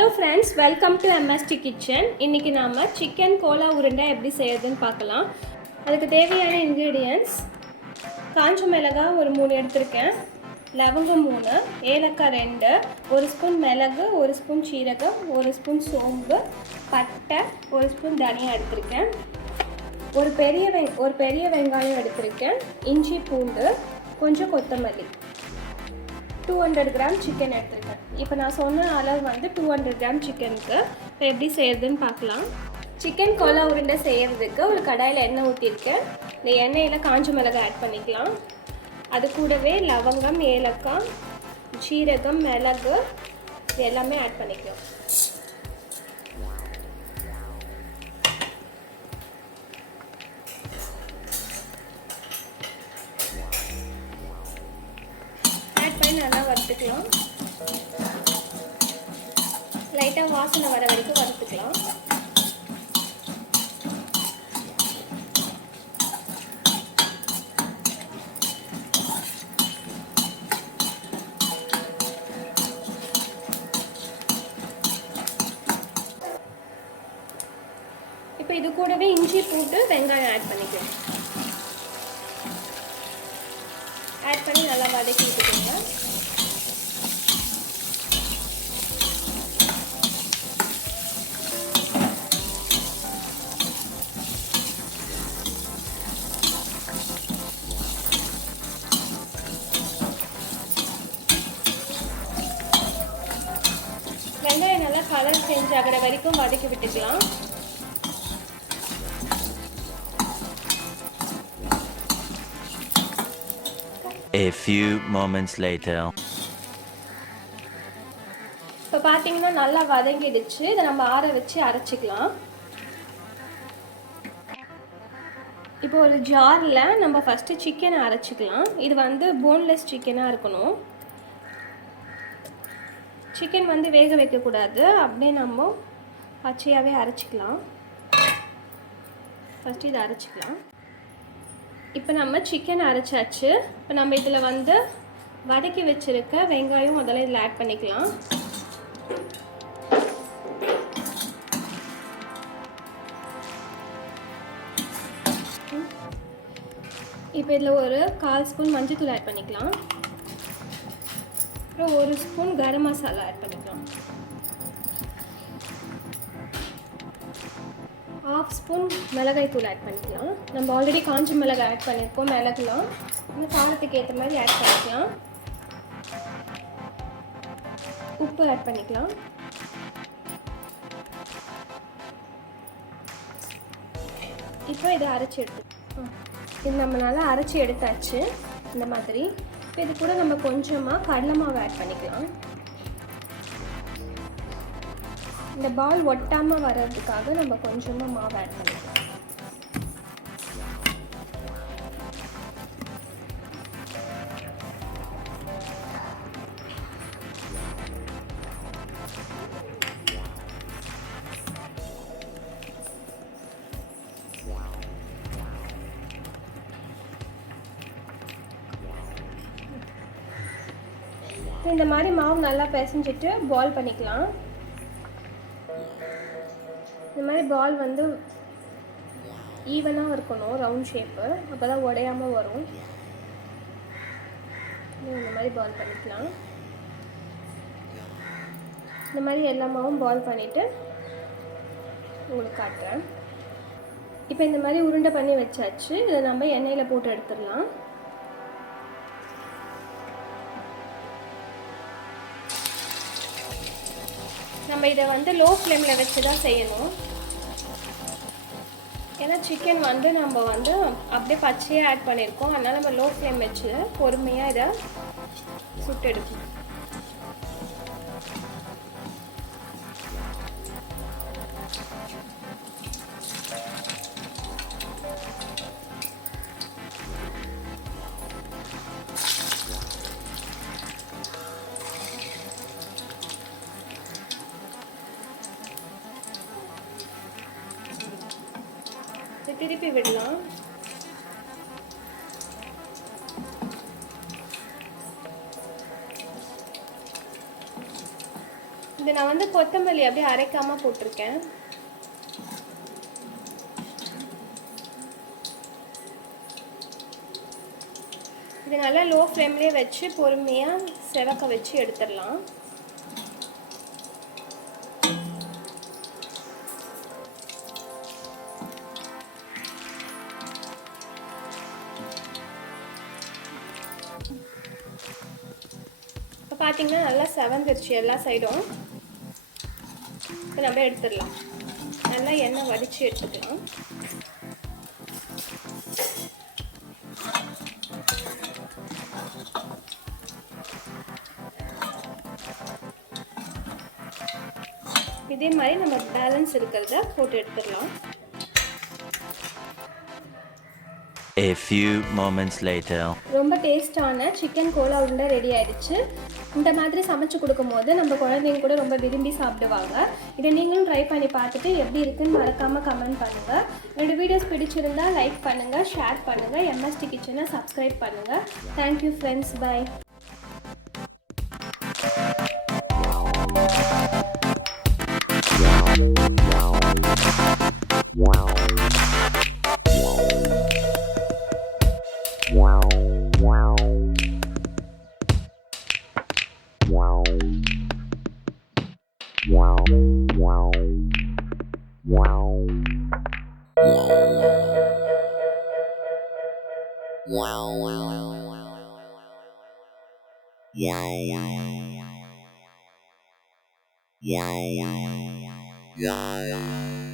Hello friends, welcome to MSD Kitchen. இன்னைக்கு நாம chicken Cola உருண்டை எப்படி செய்யறதுன்னு பார்க்கலாம். அதுக்கு தேவையான ingredients காஞ்ச மிளகாய் ஒரு 3 எடுத்துர்க்கேன். லவங்கம் 3, ஏலக்காய் 2, 1 ஸ்பூன் மிளகு, 1 ஸ்பூன் சீரகம், 1 ஸ்பூன் சோம்பு, பட்டை, 1 ஸ்பூன் தனியா எடுத்துர்க்கேன். ஒரு பெரிய வெங்காயம் எடுத்துர்க்கேன். இஞ்சி பூண்டு, கொஞ்சம் கொத்தமல்லி. 200 கிராம் சிக்கன் எடுத்துருக்கேன். இப்போ நான் சொன்ன அளவு வந்து 200 கிராம் சிக்கனுக்கு. இப்போ எப்படி செய்யறதுன்னு பார்க்கலாம். சிக்கன் கோலா உருண்டை செய்யறதுக்கு ஒரு கடாயில் எண்ணெய் ஊற்றிருக்கேன். இந்த எண்ணெயில் காஞ்ச மிளகாய் ஆட் பண்ணிக்கலாம். அது கூடவே லவங்கம், ஏலக்காய், சீரகம், மிளகு இது எல்லாமே ஆட் பண்ணிக்கலாம். நல்லா வறுத்துக்கலாம். லைட்டாக வாசனை வர வரைக்கும் வறுத்துக்கலாம். இப்போ இது கூடவே இஞ்சி பூண்டு வெங்காயம் ஆட் பண்ணிக்கலாம். ஆட் பண்ணி நல்லா வதக்கி விட்டுக்கோங்க. வெங்காயம் நல்லா கலர் சேஞ்ச் ஆகிற வரைக்கும் வதக்கி விட்டுக்கலாம். A few moments later. இப்போ பார்த்தீங்கன்னா நல்லா வதங்கிடுச்சு. இதை நம்ம ஆற வச்சு அரைச்சிக்கலாம். இப்போ ஒரு ஜாரில் நம்ம ஃபஸ்ட்டு சிக்கனை அரைச்சிக்கலாம். இது வந்து போன்லெஸ் சிக்கனாக இருக்கணும். சிக்கன் வந்து வேக வைக்கக்கூடாது, அப்படியே நம்ம பச்சையாகவே அரைச்சிக்கலாம். ஃபஸ்ட்டு இதை அரைச்சிக்கலாம். இப்போ நம்ம சிக்கன் அரைச்சாச்சு. இப்போ நம்ம இதில் வந்து வதக்கி வச்சுருக்க வெங்காயம் முதல்ல இதில் ஆட் பண்ணிக்கலாம். இப்போ இதில் ஒரு 1/4 ஸ்பூன் மஞ்சள்தூள் ஆட் பண்ணிக்கலாம். அப்புறம் 1 ஸ்பூன் கரம் மசாலா ஆட் பண்ணிக்கலாம். 1/2 ஸ்பூன் மிளகாய் தூள் ஆட் பண்ணிக்கலாம். நம்ம ஆல்ரெடி காஞ்ச மிளகாய் ஆட் பண்ணியிருக்கோம். மிளகுலாம் இன்னும் காரத்துக்கு ஏற்ற மாதிரி ஆட் பண்ணிக்கலாம். உப்பு ஆட் பண்ணிக்கலாம். இப்போ இதை அரைச்சி இது நம்ம நல்லா அரைச்சி எடுத்தாச்சு இந்த மாதிரி. இப்போ இது கூட நம்ம கொஞ்சமாக கடலை மாவு ஆட் பண்ணிக்கலாம். இந்த பால் ஒட்டாமல் வர்றதுக்காக நம்ம கொஞ்சமாக மாவு ஆட் பண்ணிக்கலாம். இந்த மாதிரி மாவு நல்லா பிசைஞ்சிட்டு பால் பண்ணிக்கலாம். இந்த மாதிரி பால் வந்து ஈவனாக இருக்கணும், ரவுண்ட் ஷேப்பு, அப்போ தான் உடையாமல் வரும். இந்த மாதிரி பால் பண்ணிக்கலாம். இந்த மாதிரி எல்லா மாவும் பால் பண்ணிவிட்டு உங்களுக்கு காட்டுறேன். இப்போ இந்த மாதிரி உருண்டை பண்ணி வச்சாச்சு. இதை நம்ம எண்ணெயில் போட்டு எடுத்துடலாம். நம்ம இதை வந்து லோ ஃப்ளேமில் வச்சு தான் செய்யணும். ஏன்னா சிக்கன் வந்து நம்ம வந்து அப்படியே பச்சையாக ஆட் பண்ணியிருக்கோம். அதனால் நம்ம லோ ஃப்ளேம் வச்சு பொறுமையாக இதை சுட்டு எடுக்கணும். திருப்பி விடலாம். இது நான் வந்து கொத்தமல்லி அப்படியே அரைக்காம போட்டிருக்கேன். இது நல்லா லோ ஃப்ளேம்லேயே வச்சு பொறுமையாக செவக்க வச்சு எடுத்துடலாம். இப்போ பார்த்தீங்கன்னா நல்லா செவந்துருச்சு எல்லா சைடும். இப்போ நம்ம எடுத்துடலாம். நல்லா எண்ணெய் வடித்து எடுத்துக்கலாம். இதே மாதிரி நம்ம பேலன்ஸ் இருக்கிறத போட்டு எடுத்துடலாம். A few moments later. ரொம்ப டேஸ்டான சிக்கன் கோலா உருண்டை ரெடி ஆயிடுச்சு. இந்த மாதிரி சமைச்சு கொடுக்கும்போது நம்ம குழந்தைங்க கூட ரொம்ப விரும்பி சாப்பிடுவாங்க. இதை நீங்களும் ட்ரை பண்ணி பார்த்துட்டு எப்படி இருக்குன்னு மறக்காமல் கமெண்ட் பண்ணுங்கள். என்னோட வீடியோஸ் பிடிச்சிருந்தா லைக் பண்ணுங்கள், ஷேர் பண்ணுங்கள், MSD கிச்சனை சப்ஸ்கிரைப் பண்ணுங்கள். Thank you friends, bye. Wow.